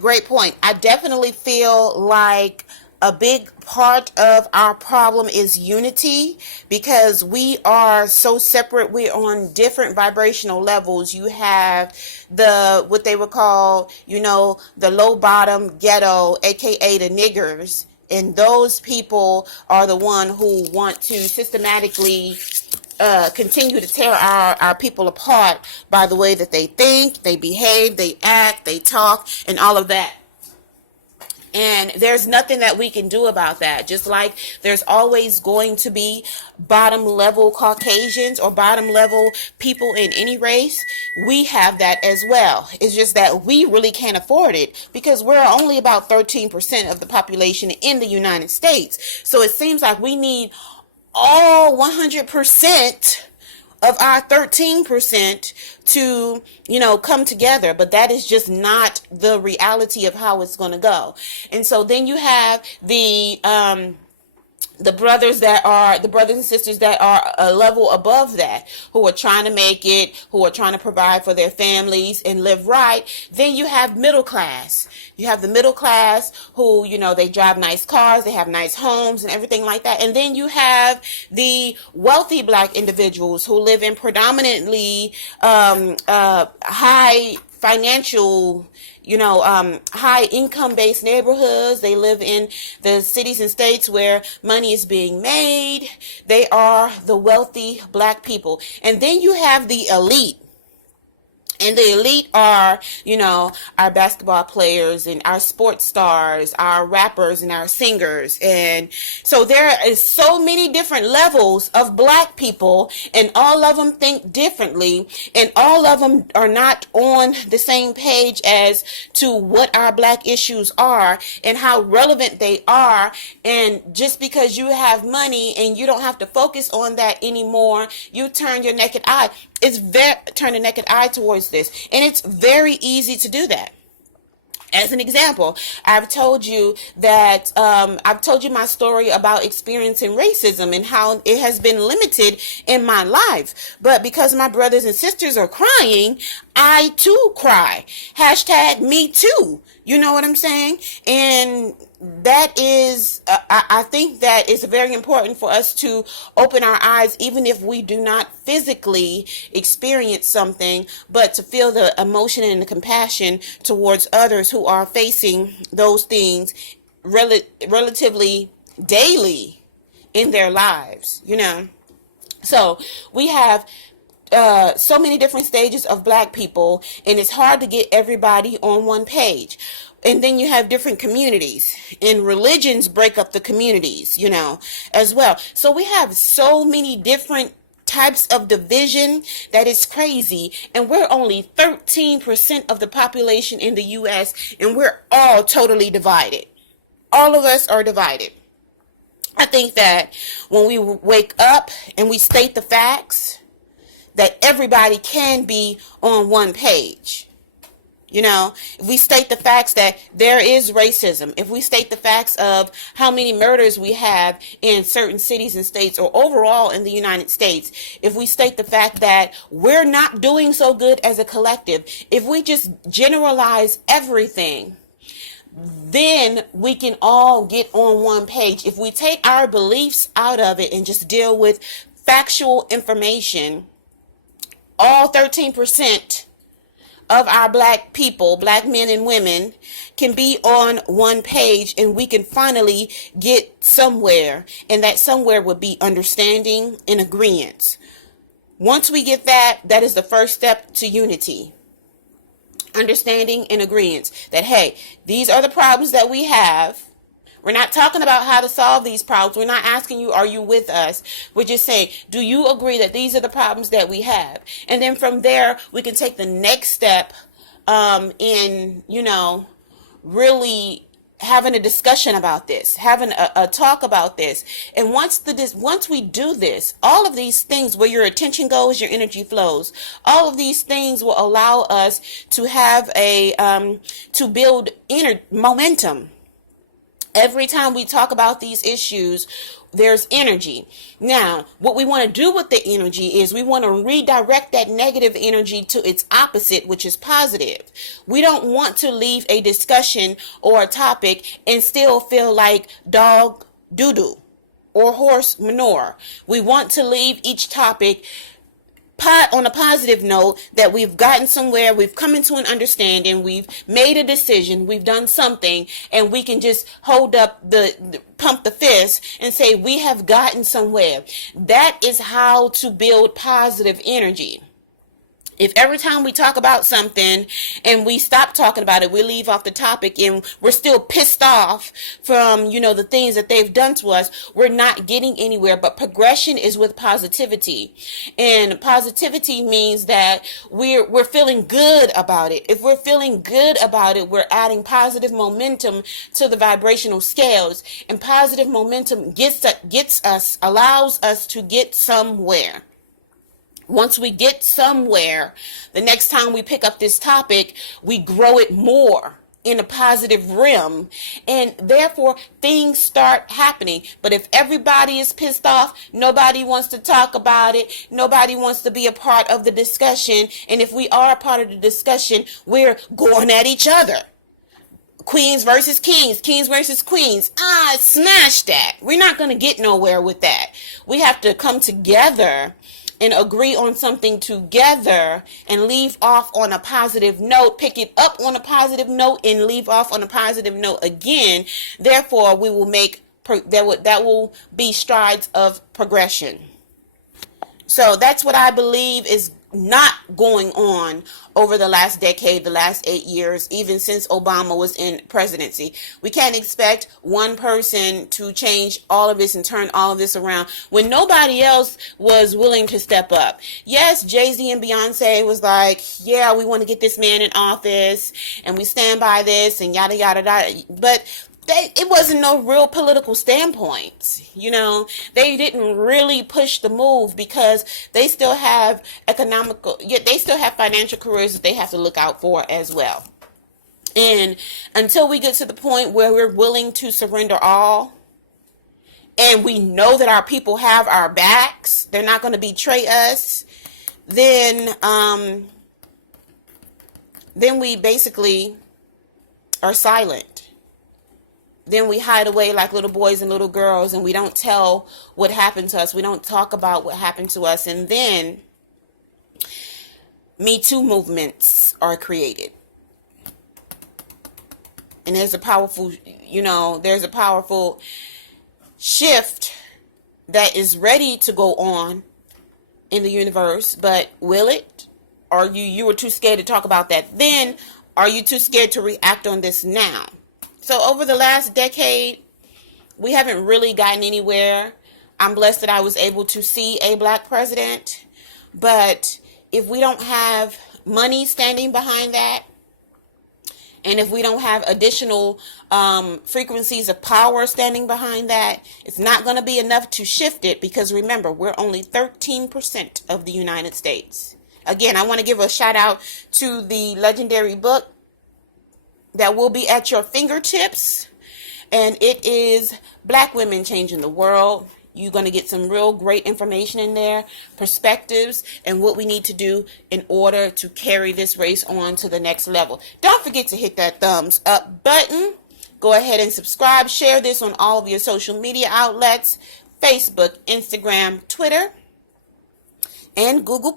Great point. I definitely feel like a big part of our problem is unity because we are so separate. We're on different vibrational levels. You have the what they would call, the low bottom ghetto, aka the niggers. And those people are the one who want to systematically continue to tear our people apart by the way that they think, they behave, they act, they talk, and all of that. And there's nothing that we can do about that. Just like there's always going to be bottom level Caucasians or bottom level people in any race, we have that as well. It's just that we really can't afford it because we're only about 13% of the population in the United States. So it seems like we need all 100% of our 13% to, come together. But that is just not the reality of how it's going to go. And so then you have the brothers and sisters that are a level above that, who are trying to make it, who are trying to provide for their families and live right. Then you have middle class. You have the middle class who, they drive nice cars, they have nice homes and everything like that. And then you have the wealthy black individuals who live in predominantly high financial, high income based neighborhoods. They live in the cities and states where money is being made. They are the wealthy black people. And then you have the elite. And the elite are, our basketball players and our sports stars, our rappers and our singers. And so there is so many different levels of black people, and all of them think differently, and all of them are not on the same page as to what our black issues are and how relevant they are. And just because you have money and you don't have to focus on that anymore, you turn your naked eye. Turn a naked eye towards this, and it's very easy to do that. As an example, I've told you my story about experiencing racism and how it has been limited in my life. But because my brothers and sisters are crying, I too cry. Hashtag me too. You know what I'm saying? And that is, I think that it's very important for us to open our eyes, even if we do not physically experience something, but to feel the emotion and the compassion towards others who are facing those things relatively daily in their lives, So we have so many different stages of black people, and it's hard to get everybody on one page. And then you have different communities, and religions break up the communities, as well. So we have so many different types of division that is crazy. And we're only 13% of the population in the U.S., and we're all totally divided. All of us are divided. I think that when we wake up and we state the facts, that everybody can be on one page. If we state the facts that there is racism, if we state the facts of how many murders we have in certain cities and states or overall in the United States, if we state the fact that we're not doing so good as a collective, if we just generalize everything, then we can all get on one page. If we take our beliefs out of it and just deal with factual information, all 13% of our black people, black men and women, can be on one page, and we can finally get somewhere. And that somewhere would be understanding and agreement. Once we get that, that is the first step to unity. Understanding and agreement that, hey, these are the problems that we have. We're not talking about how to solve these problems. We're not asking you, are you with us? We're just saying, do you agree that these are the problems that we have? And then from there, we can take the next step in, really having a discussion about this, having a talk about this. And once we do this, all of these things, where your attention goes, your energy flows. All of these things will allow us to have to build inner momentum. Every time we talk about these issues, there's energy. Now, what we want to do with the energy is we want to redirect that negative energy to its opposite, which is positive. We don't want to leave a discussion or a topic and still feel like dog doo-doo or horse manure. We want to leave each topic on a positive note, that we've gotten somewhere, we've come into an understanding, we've made a decision, we've done something, and we can just hold up pump the fist and say we have gotten somewhere. That is how to build positive energy. If every time we talk about something and we stop talking about it, we leave off the topic and we're still pissed off from, the things that they've done to us, we're not getting anywhere. But progression is with positivity. And positivity means that we're feeling good about it. If we're feeling good about it, we're adding positive momentum to the vibrational scales. And positive momentum allows us to get somewhere. Once we get somewhere, the next time we pick up this topic, we grow it more in a positive realm, and therefore things start happening. But if everybody is pissed off, nobody wants to talk about it, nobody wants to be a part of the discussion, and if we are a part of the discussion, we're going at each other. Queens versus kings, kings versus queens. Smash that. We're not going to get nowhere with that. We have to come together and agree on something together and leave off on a positive note, pick it up on a positive note and leave off on a positive note again. Therefore, we will that will be strides of progression. So that's what I believe is not going on over the last decade, the last 8 years, even since Obama was in presidency. We can't expect one person to change all of this and turn all of this around when nobody else was willing to step up. Yes, Jay-Z and Beyonce was like, yeah, we want to get this man in office and we stand by this and yada, yada, yada. But it wasn't no real political standpoint. They didn't really push the move because they still have they still have financial careers that they have to look out for as well. And until we get to the point where we're willing to surrender all, and we know that our people have our backs, they're not going to betray us, then we basically are silent. Then we hide away like little boys and little girls, and we don't tell what happened to us. We don't talk about what happened to us. And then Me Too movements are created. And there's a powerful shift that is ready to go on in the universe. But will it? Or you were too scared to talk about that then? Are you too scared to react on this now? So over the last decade, we haven't really gotten anywhere. I'm blessed that I was able to see a black president. But if we don't have money standing behind that, and if we don't have additional frequencies of power standing behind that, it's not going to be enough to shift it, because remember, we're only 13% of the United States. Again, I want to give a shout out to the legendary book that will be at your fingertips, and it is Black Women Changing the World. You're going to get some real great information in there, perspectives, and what we need to do in order to carry this race on to the next level. Don't forget to hit that thumbs up button. Go ahead and subscribe. Share this on all of your social media outlets, Facebook, Instagram, Twitter, and Google+.